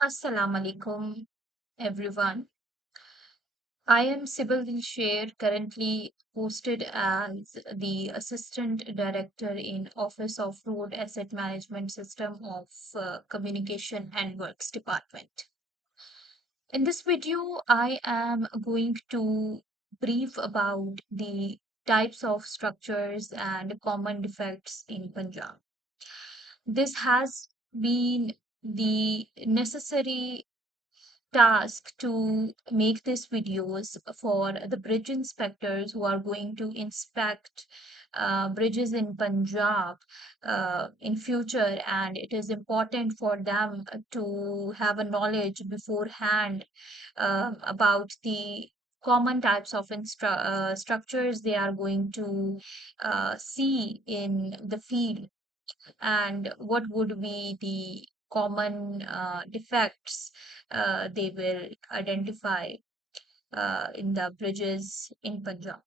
Assalamu alaikum, everyone. I am Sibyl Dilsher, currently posted as the Assistant Director in Office of Road Asset Management System of Communication and Works Department. In this video, I am going to brief about the types of structures and common defects in Punjab. This has been the necessary task to make these videos for the bridge inspectors who are going to inspect bridges in Punjab in future, and it is important for them to have a knowledge beforehand about the common types of structures they are going to see in the field, and what would be the common defects they will identify in the bridges in Punjab.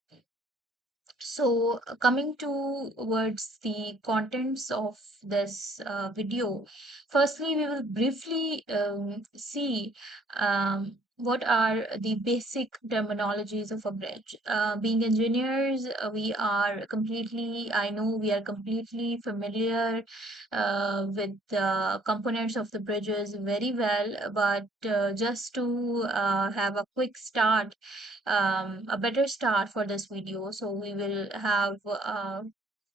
So, coming towards the contents of this video, firstly, we will briefly see what are the basic terminologies of a bridge. Being engineers, I know we are completely familiar with the components of the bridges very well, but just to have a quick start, a better start for this video. So we will have a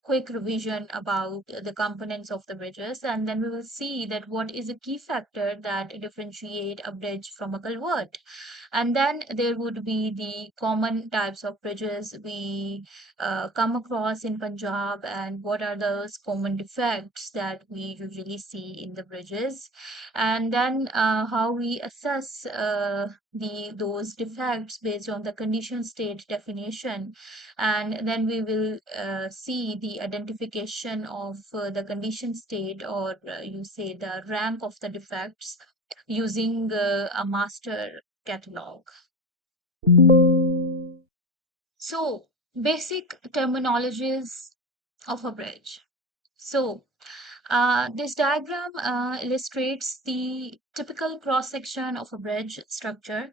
quick revision about the components of the bridges, and then we will see that what is a key factor that differentiate a bridge from a culvert. And then there would be the common types of bridges we come across in Punjab, and what are those common defects that we usually see in the bridges, and then how we assess the those defects based on the condition state definition, and then we will see the identification of the condition state, or you say the rank of the defects, using a master catalog. So, basic terminologies of a bridge. So, this diagram illustrates the typical cross section of a bridge structure,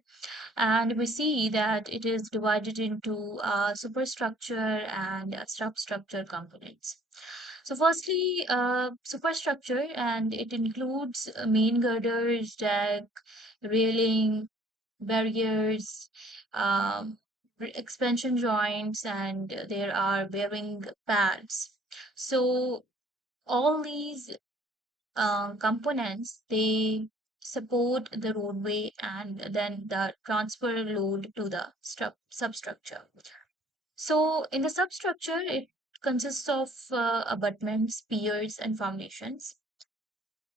and we see that it is divided into superstructure and substructure components. So, firstly, superstructure, and it includes main girders, deck, railing, barriers, um, expansion joints, and there are bearing pads. So, all these components, they support the roadway and then the transfer load to the substructure. So in the substructure, it consists of abutments, piers, and foundations.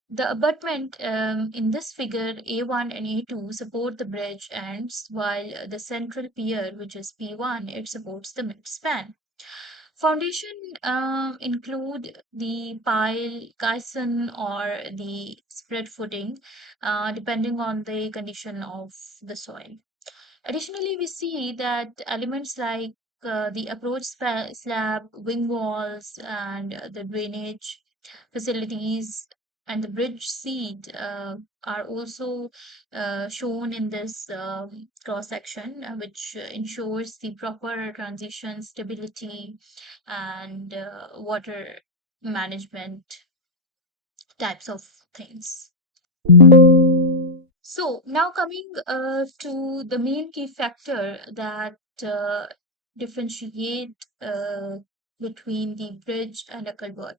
The abutment in this figure A1 and A2 support the bridge ends, while the central pier, which is P1, it supports the mid span. Foundation include the pile, caisson, or the spread footing, depending on the condition of the soil. Additionally, we see that elements like the approach slab, wing walls, and the drainage facilities and the bridge seat are also shown in this cross section, which ensures the proper transition, stability, and water management types of things. So now coming to the main key factor that differentiate between the bridge and a culvert.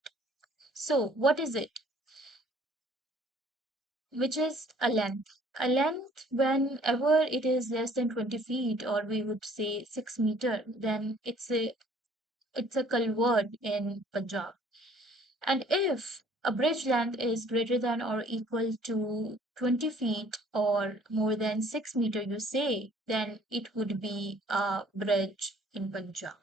So what is it? Which is a length. A length, whenever it is less than 20 feet, or we would say 6 meter, then it's a culvert in Punjab. And if a bridge length is greater than or equal to 20 feet or more than 6 meter, you say, then it would be a bridge in Punjab.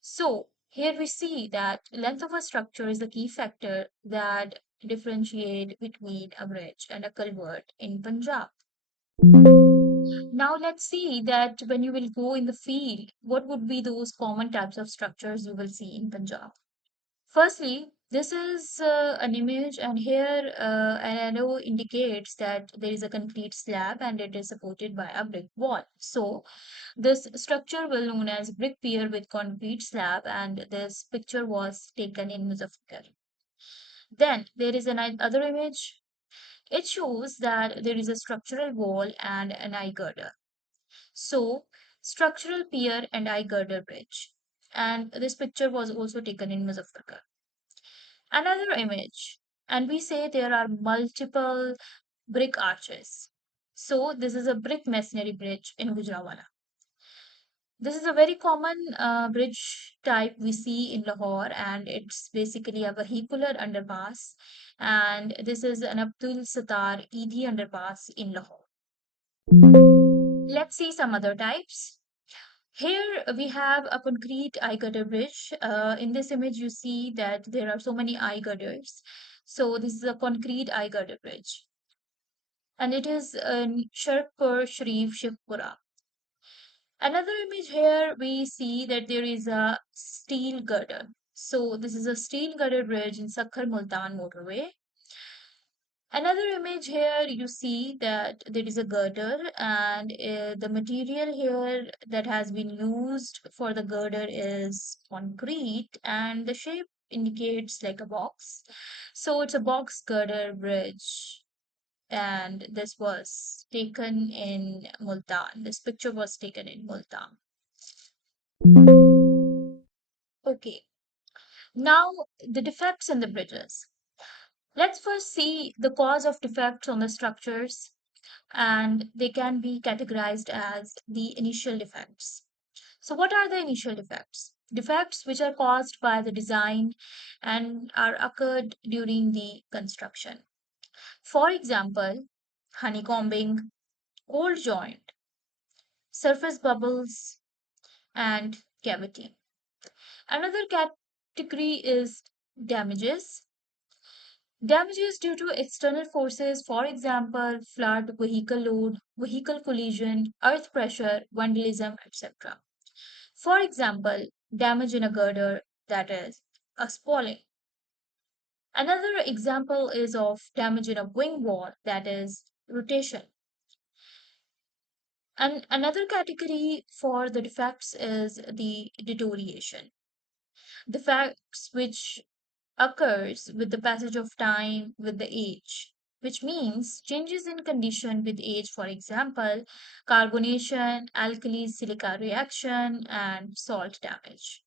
So here we see that length of a structure is the key factor that differentiate between a bridge and a culvert in Punjab. Now let's see that when you will go in the field, what would be those common types of structures you will see in Punjab. Firstly, This is an image, and here an arrow indicates that there is a concrete slab and it is supported by a brick wall. So this structure will known as brick pier with concrete slab, and this picture was taken in Muzaffargarh. Then there is another image. It shows that there is a structural wall and an eye girder. So structural pier and eye girder bridge. And this picture was also taken in Muzaffargarh. Another image, and we say there are multiple brick arches. So this is a brick masonry bridge in Gujranwala. This is a very common bridge type we see in Lahore, and it's basically a vehicular underpass. And this is an Abdul Sattar ED underpass in Lahore. Let's see some other types. Here we have a concrete eye girder bridge. In this image, you see that there are so many eye girders. So this is a concrete eye girder bridge, and it is in Sharpur Sharif Shivpura. Another image here we see that there is a steel girder. So this is a steel girder bridge in Sakhar Multan motorway. Another image here you see that there is a girder, and the material here that has been used for the girder is concrete, and the shape indicates like a box. So it's a box girder bridge, and this was taken in Multan. This picture was taken in Multan. Okay, now the defects in the bridges. Let's first see the cause of defects on the structures, and they can be categorized as the initial defects. So, what are the initial defects? Defects which are caused by the design and are occurred during the construction. For example, honeycombing, cold joint, surface bubbles, and cavity. Another category is damages. Damages due to external forces, for example, flood, vehicle load, vehicle collision, earth pressure, vandalism, etc. For example, damage in a girder, that is, a spalling. Another example is of damage in a wing wall, that is, rotation. And another category for the defects is the deterioration. Defects which occurs with the passage of time with the age, which means changes in condition with age, for example, carbonation, alkali silica reaction, and salt damage.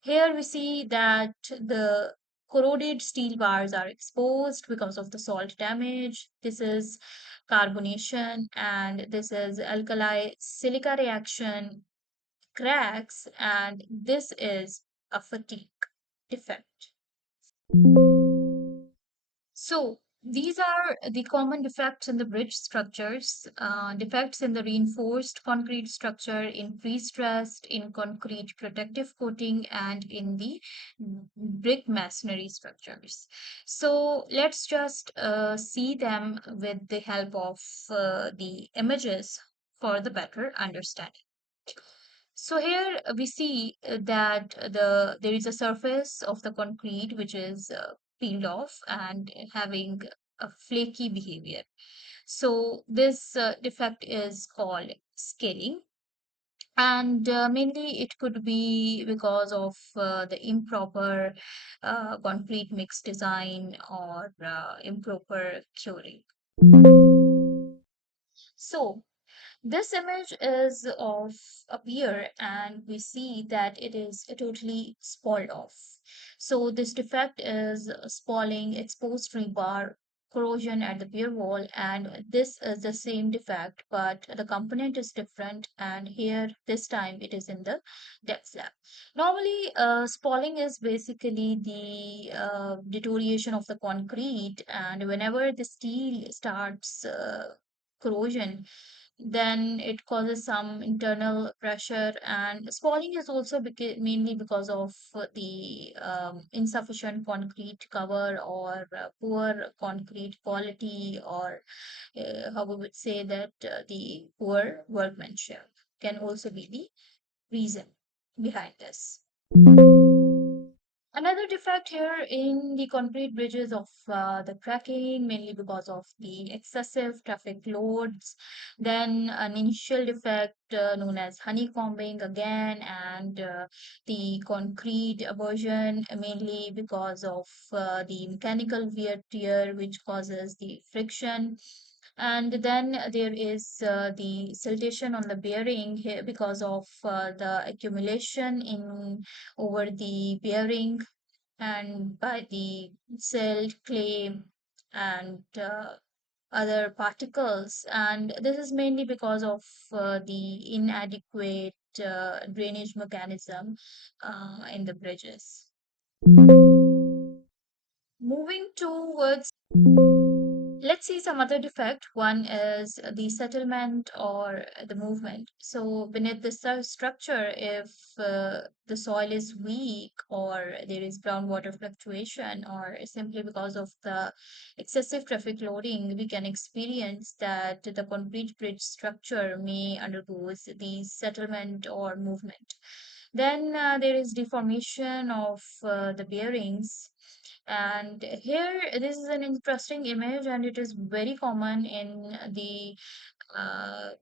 Here we see that the corroded steel bars are exposed because of the salt damage. This is carbonation, and this is alkali silica reaction, cracks, and this is a fatigue defect. So these are the common defects in the bridge structures, defects in the reinforced concrete structure, in pre-stressed, in concrete protective coating, and in the brick masonry structures. So let's just see them with the help of the images for the better understanding. So here we see that there is a surface of the concrete which is peeled off and having a flaky behavior. So this defect is called scaling, and mainly it could be because of the improper concrete mix design or improper curing. So this image is of a pier, and we see that it is totally spalled off. So this defect is spalling, exposed rebar, corrosion at the pier wall, and this is the same defect, but the component is different, and here this time it is in the depth slab. Normally, spalling is basically the deterioration of the concrete, and whenever the steel starts corrosion, then it causes some internal pressure, and spalling is also mainly because of the insufficient concrete cover or poor concrete quality, or how we would say that the poor workmanship can also be the reason behind this. Another defect here in the concrete bridges of the cracking, mainly because of the excessive traffic loads. Then an initial defect known as honeycombing again, and the concrete abrasion, mainly because of the mechanical wear tear, which causes the friction. And then there is the siltation on the bearing here because of the accumulation in over the bearing and by the silt, clay, and other particles. And this is mainly because of the inadequate drainage mechanism in the bridges. Moving towards, let's see some other defect. One is the settlement or the movement. So beneath the structure, if the soil is weak or there is groundwater fluctuation or simply because of the excessive traffic loading, we can experience that the concrete bridge structure may undergo the settlement or movement. Then there is deformation of the bearings, and here this is an interesting image, and it is very common in the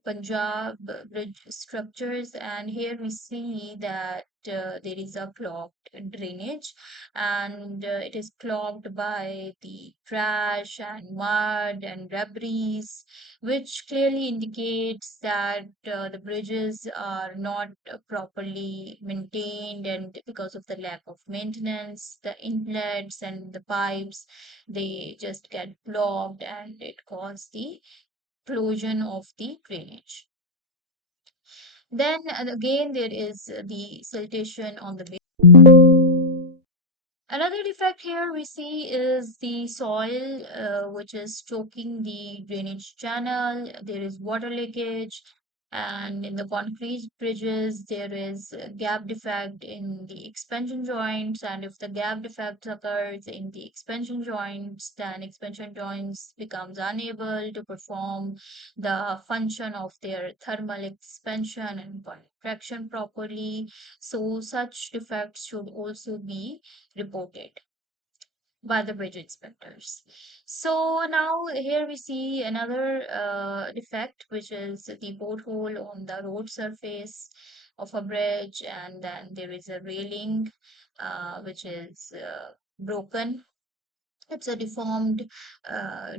Punjab bridge structures. And here we see that there is a clogged drainage, and it is clogged by the trash and mud and debris, which clearly indicates that the bridges are not properly maintained. And because of the lack of maintenance, the inlets and the pipes, they just get blocked, and it causes the explosion of the drainage. Then again, there is the siltation on the base. Another defect here we see is the soil, which is choking the drainage channel. There is water leakage, and in the concrete bridges, there is a gap defect in the expansion joints. And if the gap defect occurs in the expansion joints, then expansion joints becomes unable to perform the function of their thermal expansion and contraction properly. So such defects should also be reported by the bridge inspectors. So now here we see another defect, which is the pothole on the road surface of a bridge, and then there is a railing which is broken. It's a deformed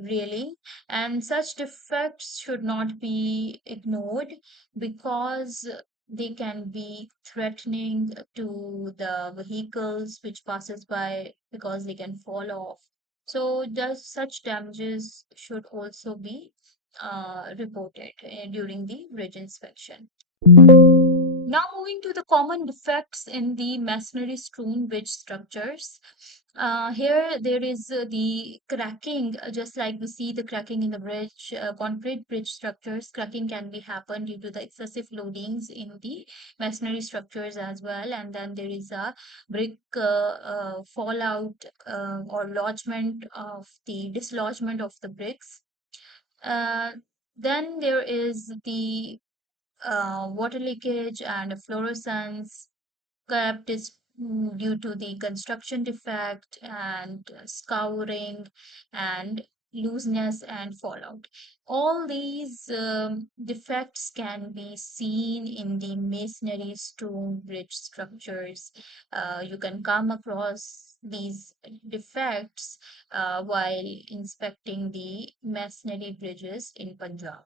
railing, and such defects should not be ignored because they can be threatening to the vehicles which passes by, because they can fall off. So thus such damages should also be reported during the bridge inspection. Now moving to the common defects in the masonry strewn bridge structures. Here there is the cracking, just like we see the cracking in the bridge, concrete bridge structures. Cracking can be happen due to the excessive loadings in the masonry structures as well. And then there is a brick fallout or lodgement of the dislodgement of the bricks. Uh, then there is the water leakage and fluorescence kept is due to the construction defect and scouring and looseness and fallout. All these defects can be seen in the masonry stone bridge structures. You can come across these defects while inspecting the masonry bridges in Punjab.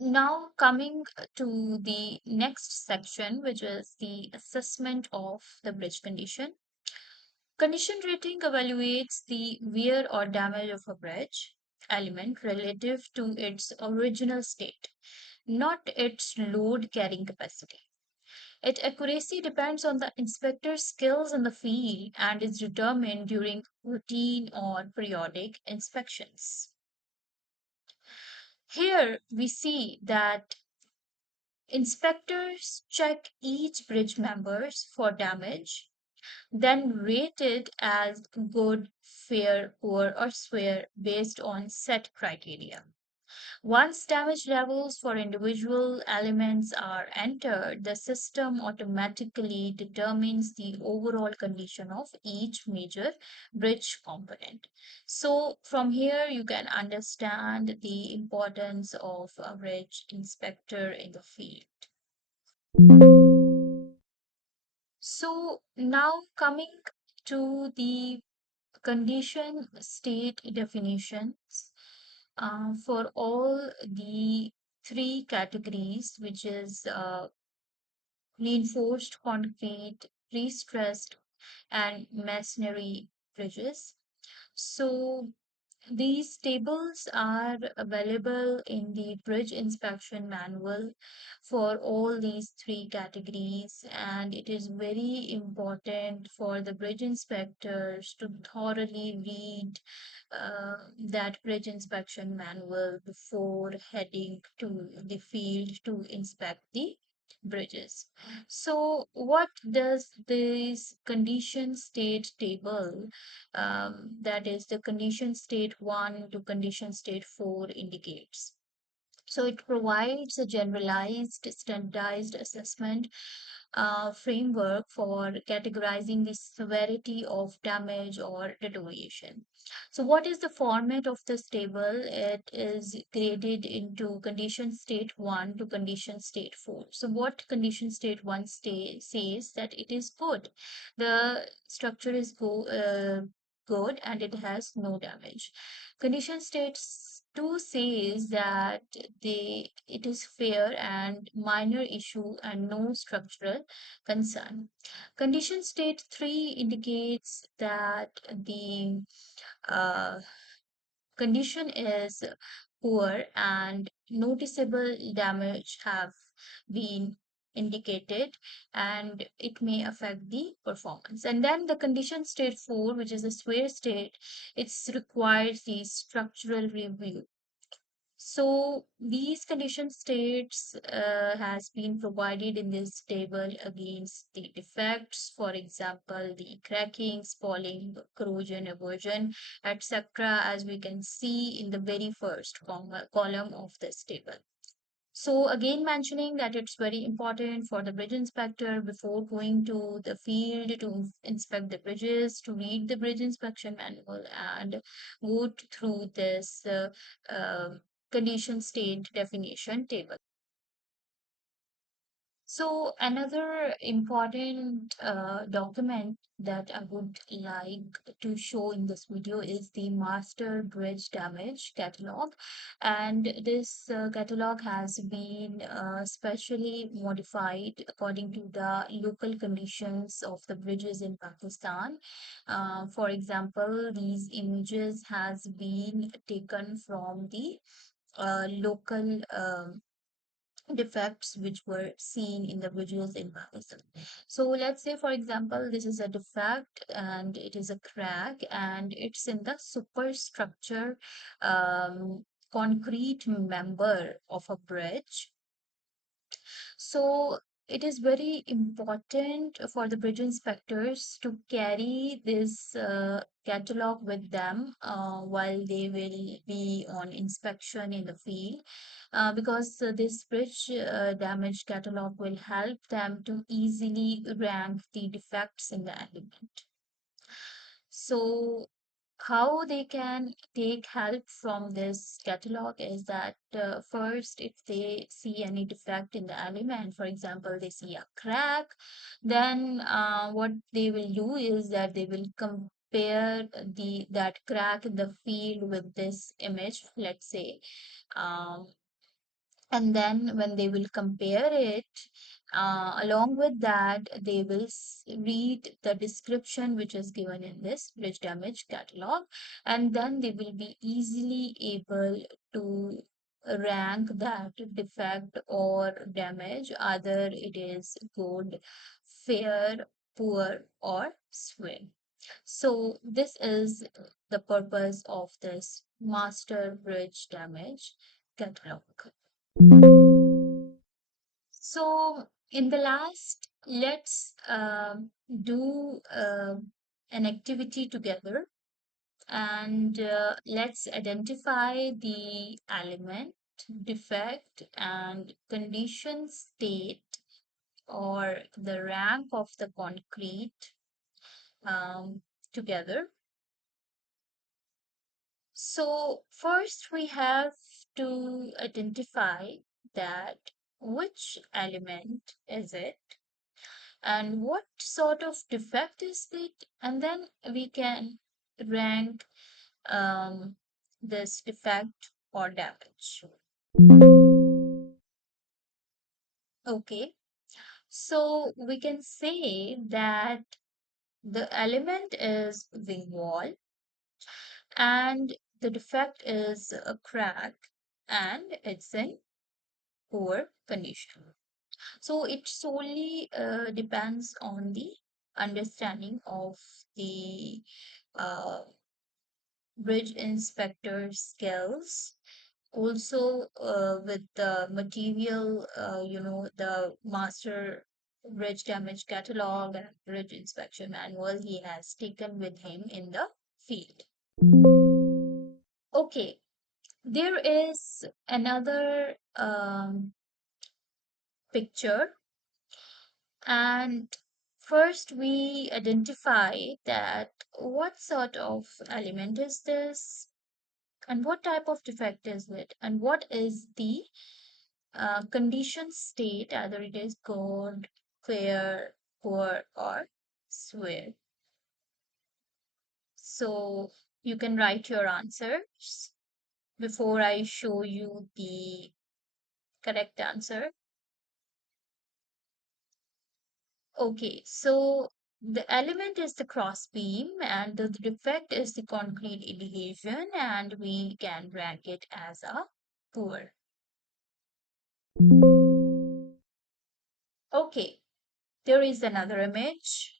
Now, coming to the next section, which is the assessment of the bridge condition. Condition rating evaluates the wear or damage of a bridge element relative to its original state, not its load carrying capacity. Its accuracy depends on the inspector's skills in the field and is determined during routine or periodic inspections. Here we see that inspectors check each bridge members for damage, then rate it as good, fair, poor, or square based on set criteria. Once damage levels for individual elements are entered, the system automatically determines the overall condition of each major bridge component. So, from here, you can understand the importance of a bridge inspector in the field. So, now coming to the condition state definitions for all the three categories, which is reinforced concrete, pre-stressed, and masonry bridges. So these tables are available in the bridge inspection manual for all these three categories, and it is very important for the bridge inspectors to thoroughly read that bridge inspection manual before heading to the field to inspect the bridges. So, what does this condition state table, that is the condition state 1 to condition state 4, indicates? So it provides a generalized, standardized assessment framework for categorizing the severity of damage or deterioration. So, what is the format of this table? It is graded into condition state 1 to condition state 4. So, what condition state 1 says that it is good. The structure is good and it has no damage. Condition state 2 says that it is fair and minor issue and no structural concern. Condition state 3 indicates that the uh, condition is poor and noticeable damage have been indicated and it may affect the performance. And then the condition state 4, which is the swear state, it requires the structural review. So these condition states has been provided in this table against the defects, for example, the cracking, spalling, corrosion, aversion, etc., as we can see in the very first column of this table. So again mentioning that it's very important for the bridge inspector before going to the field to inspect the bridges, to read the bridge inspection manual and go through this condition state definition table. So another important document that I would like to show in this video is the Master Bridge Damage Catalog. And this catalog has been specially modified according to the local conditions of the bridges in Pakistan. For example, these images has been taken from the local defects which were seen in the visuals in Pakistan. So let's say, for example, this is a defect and it is a crack and it's in the superstructure concrete member of a bridge. So it is very important for the bridge inspectors to carry this catalog with them while they will be on inspection in the field, because this bridge damage catalog will help them to easily rank the defects in the element. So how they can take help from this catalog is that first, if they see any defect in the element, for example, they see a crack, then what they will do is that they will compare that crack in the field with this image, let's say. um, and then when they will compare it, along with that, they will read the description which is given in this bridge damage catalog, and then they will be easily able to rank that defect or damage, either it is good, fair, poor, or swing. So this is the purpose of this master bridge damage catalog. So, in the last, let's do an activity together. And let's identify the element, defect, and condition state or the rank of the concrete together. So first we have to identify that which element is it and what sort of defect is it, and then we can rank um, this defect or damage. Okay, so we can say that the element is wing wall and the defect is a crack and it's in poor condition. So it solely depends on the understanding of the uh, bridge inspector skills. Also, with the material, the master bridge damage catalog and bridge inspection manual he has taken with him in the field. Okay, there is another picture, and first we identify that what sort of element is this and what type of defect is it and what is the condition state, either it is good, fair, poor, or severe. So you can write your answers before I show you the correct answer. Okay, so the element is the cross beam and the defect is the concrete adhesion, and we can rank it as a poor. Okay, there is another image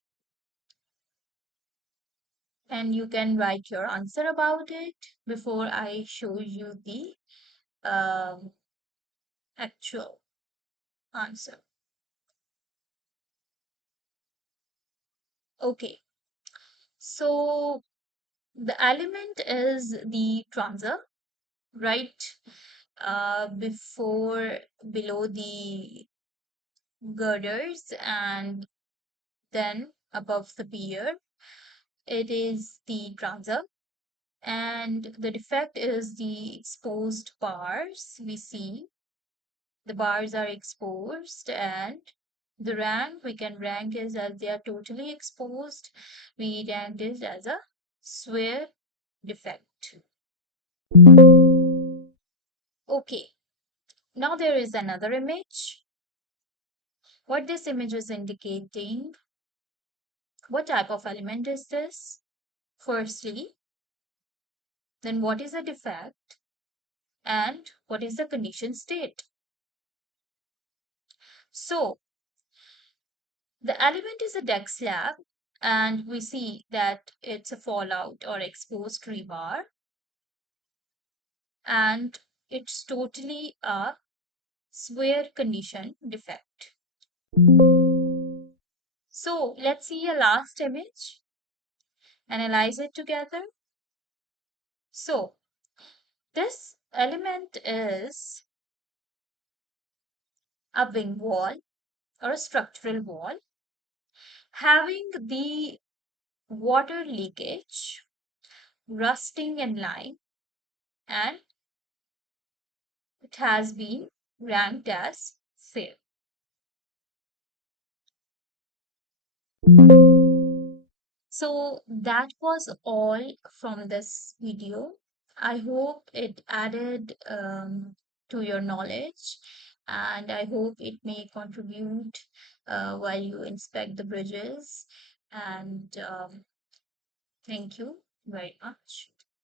and you can write your answer about it before I show you the um, actual answer. Okay, so the element is the transer, right? Before below the girders and then above the pier, it is the transer. And the defect is the exposed bars we see. The bars are exposed, and the rank we can rank is as they are totally exposed. We rank this as a swear defect. Okay, now there is another image. What this image is indicating, what type of element is this? Firstly, then what is a defect and what is the condition state? So the element is a deck slab and we see that it's a fallout or exposed rebar and it's totally a square condition defect. So let's see a last image, analyze it together. So this element is a wing wall or a structural wall having the water leakage, rusting in line, and it has been ranked as fair. So that was all from this video. I hope it added to your knowledge and I hope it may contribute while you inspect the bridges. And thank you very much.